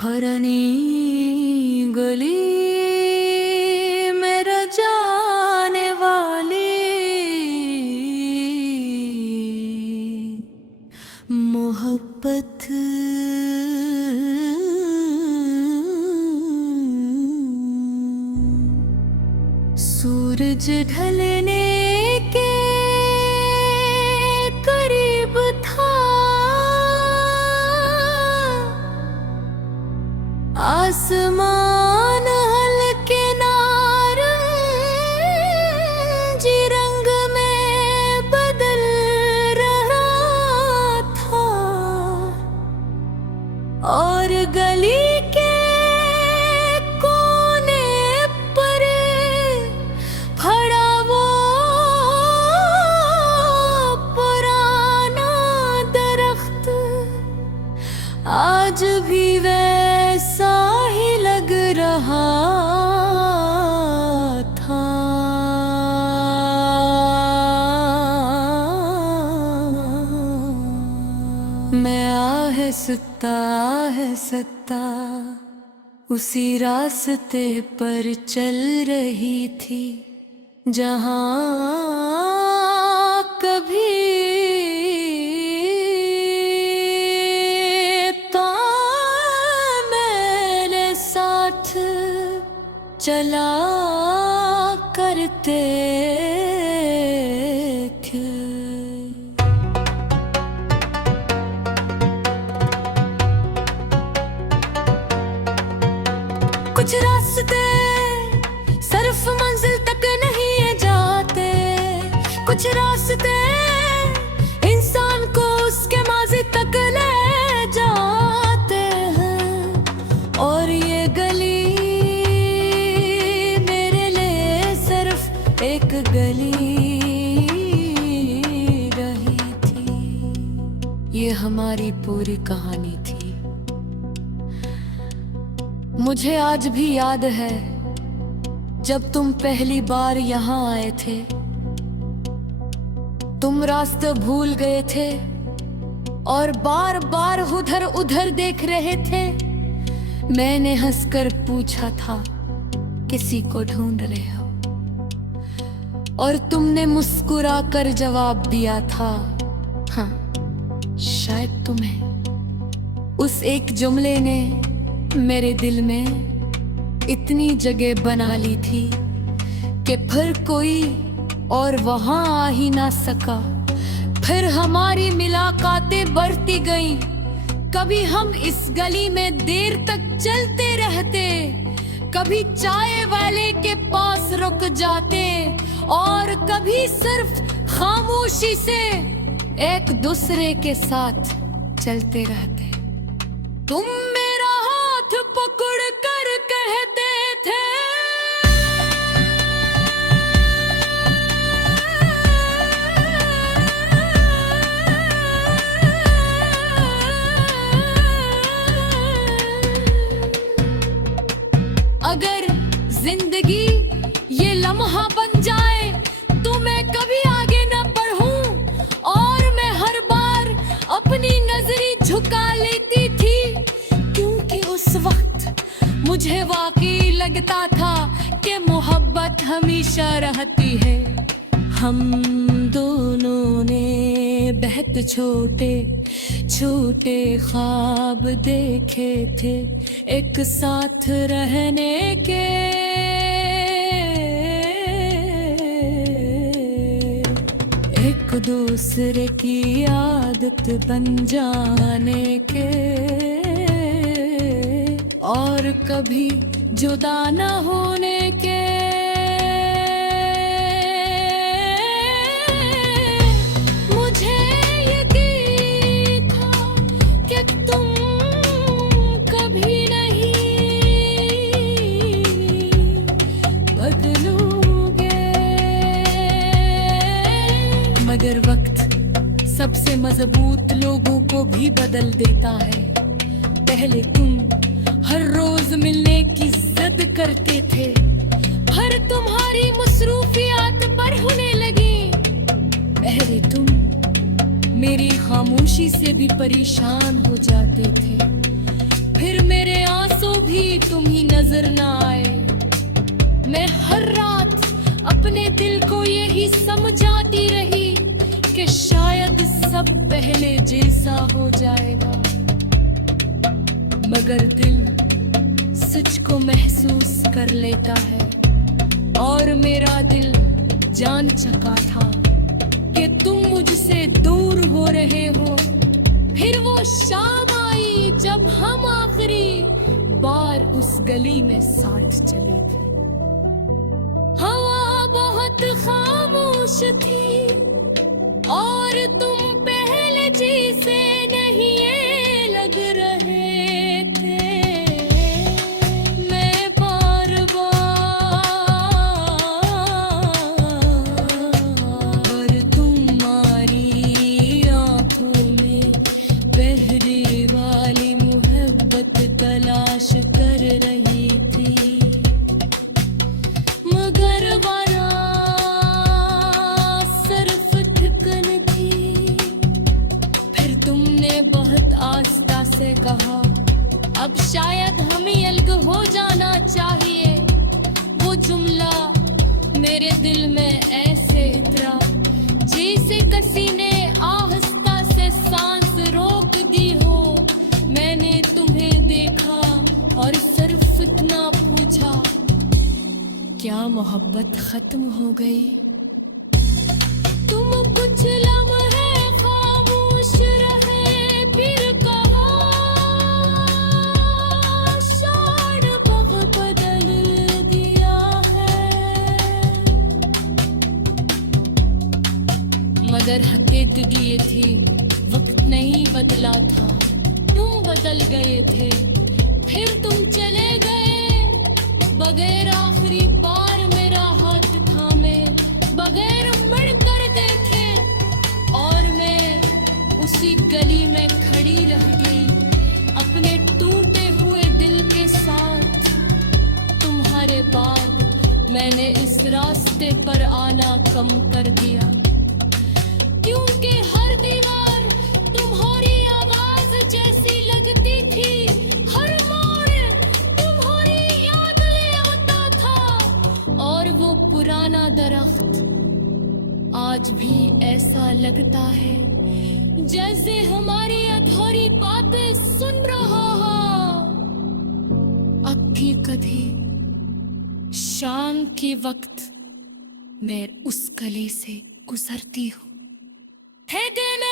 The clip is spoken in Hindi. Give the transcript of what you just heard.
भरनी गली मेरा जाने वाली मोहब्बत सूरज ढलने के करीब था, आसमान हल्के नारंगी रंग में बदल रहा था और गली के कोने पर खड़ा वो पुराना दरख्त आज भी वैसा ही लग रहा था। मैं आहिस्ता आहिस्ता उसी रास्ते पर चल रही थी जहाँ कभी चला करते थे। कुछ रास्ते सिर्फ मंजिल तक नहीं है जाते, कुछ रास्ते इंसान को उसके माज़ी तक ले जाते हैं और ये गली एक गली रही थी। ये हमारी पूरी कहानी थी। मुझे आज भी याद है जब तुम पहली बार यहाँ आए थे। तुम रास्ता भूल गए थे और बार बार उधर उधर देख रहे थे। मैंने हंसकर पूछा था किसी को ढूंढ रहे हो और तुमने मुस्कुराकर जवाब दिया था हाँ शायद तुम्हें। उस एक जुमले ने मेरे दिल में इतनी जगह बना ली थी कि फिर कोई और वहां आ ही ना सका। फिर हमारी मुलाकातें बढ़ती गईं। कभी हम इस गली में देर तक चलते रहते, कभी चाय वाले के पास रुक जाते और कभी सिर्फ खामोशी से एक दूसरे के साथ चलते रहते। तुम मेरा हाथ पकड़ कर कहते थे अगर जिंदगी ये लम्हा बन जाए तो मैं कभी आगे न बढ़ूं, और मैं हर बार अपनी नजरें झुका लेती थी क्योंकि उस वक्त मुझे वाकई लगता था कि मोहब्बत हमेशा रहती है। हम दोनों ने बहुत छोटे छोटे ख्वाब देखे थे एक साथ रहने के, एक दूसरे की आदत बन जाने के और कभी जुदा न होने के। मुझे यकीन था कि तुम कभी नहीं बदलोगे, मगर वक्त सबसे मजबूत लोगों को भी बदल देता है। पहले तुम हर रोज मिलने की जिद करते थे, हर तुम्हारी मसरूफियात बढ़ने लगी। पहले तुम मेरी खामोशी से भी परेशान हो जाते थे, फिर मेरे कभी तुम ही नजर ना आए। मैं हर रात अपने दिल को यही समझाती रही कि शायद सब पहले जैसा हो जाएगा, मगर दिल सच को महसूस कर लेता है। और मेरा दिल जान चुका था कि तुम मुझसे दूर हो रहे हो। फिर वो शाम आई जब हम आखिरी बार उस गली में साथ चले थे। हवा बहुत खामोश थी और तुम पहले जैसे नहीं ये लग रहे थे। मैं बार बार तुम्हारी आंखों में बहरे वाली मोहब्बत तलाश कर रही थी, मगर वारा सिर्फ ठिकन थी। फिर तुमने बहुत आस्था से कहा, अब शायद हमें अलग हो जाना चाहिए। वो जुमला मेरे दिल में ऐसे उतरा जैसे किसी ने आहिस्ता से सांस रोक दी हो। मैंने तुम्हें देखा और सिर्फ इतना पूछा, क्या मोहब्बत खत्म हो गई? तुम कुछ लम्हे खामोश रहे, फिर कहा शान पग बदल दिया है। मगर हकीकत ये थी, वक्त नहीं बदला था, तुम बदल गए थे। फिर तुम चले गए बगैर आखिरी बार मेरा हाथ थामे, बगैर मुड़ कर देखे। और मैं उसी गली में खड़ी रह गई अपने टूटे हुए दिल के साथ। तुम्हारे बाद मैंने इस रास्ते पर आना कम कर दिया, क्योंकि हर दीवार तुम्हारी आवाज जैसी लगती थी। हर मोड़ तुम्हारी याद ले आता था। और वो पुराना दरख्त आज भी ऐसा लगता है जैसे हमारी अधूरी बातें सुन रहा हो। अब भी कभी शाम के वक्त मैं उस गली से गुजरती हूँ। है दिन